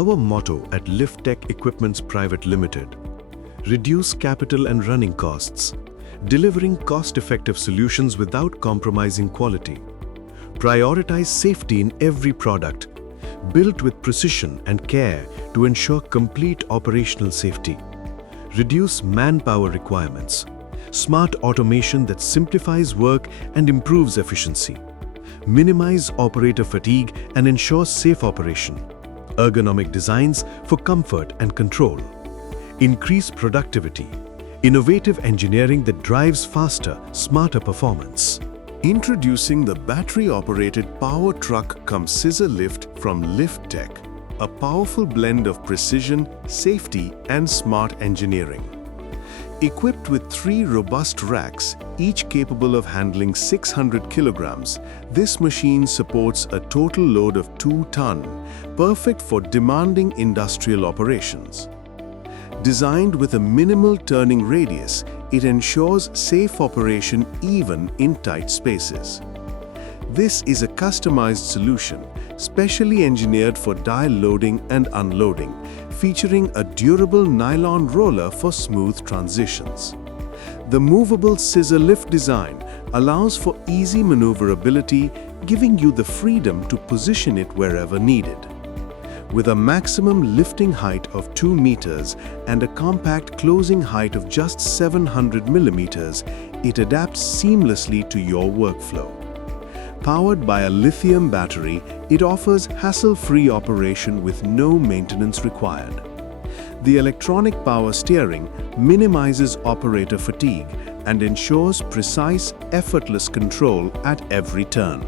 Our motto at LiftTech Equipments Private Limited: reduce capital and running costs, delivering cost-effective solutions without compromising quality. Prioritize safety in every product, built with precision and care to ensure complete operational safety. Reduce manpower requirements. Smart automation that simplifies work and improves efficiency. Minimize operator fatigue and ensure safe operation. Ergonomic designs for comfort and control. Increase productivity. Innovative engineering that drives faster, smarter performance. Introducing the battery-operated power truck cum scissor lift from LiftTech, a powerful blend of precision, safety, and smart engineering. Equipped with 3 robust racks, each capable of handling 600 kilograms, this machine supports a total load of 2 tons, perfect for demanding industrial operations. Designed with a minimal turning radius, it ensures safe operation even in tight spaces. This is a customized solution, specially engineered for die loading and unloading, featuring a durable nylon roller for smooth transitions. The movable scissor lift design allows for easy maneuverability, giving you the freedom to position it wherever needed. With a maximum lifting height of 2 meters and a compact closing height of just 700 millimeters, it adapts seamlessly to your workflow. Powered by a lithium battery, it offers hassle-free operation with no maintenance required. The electronic power steering minimizes operator fatigue and ensures precise, effortless control at every turn.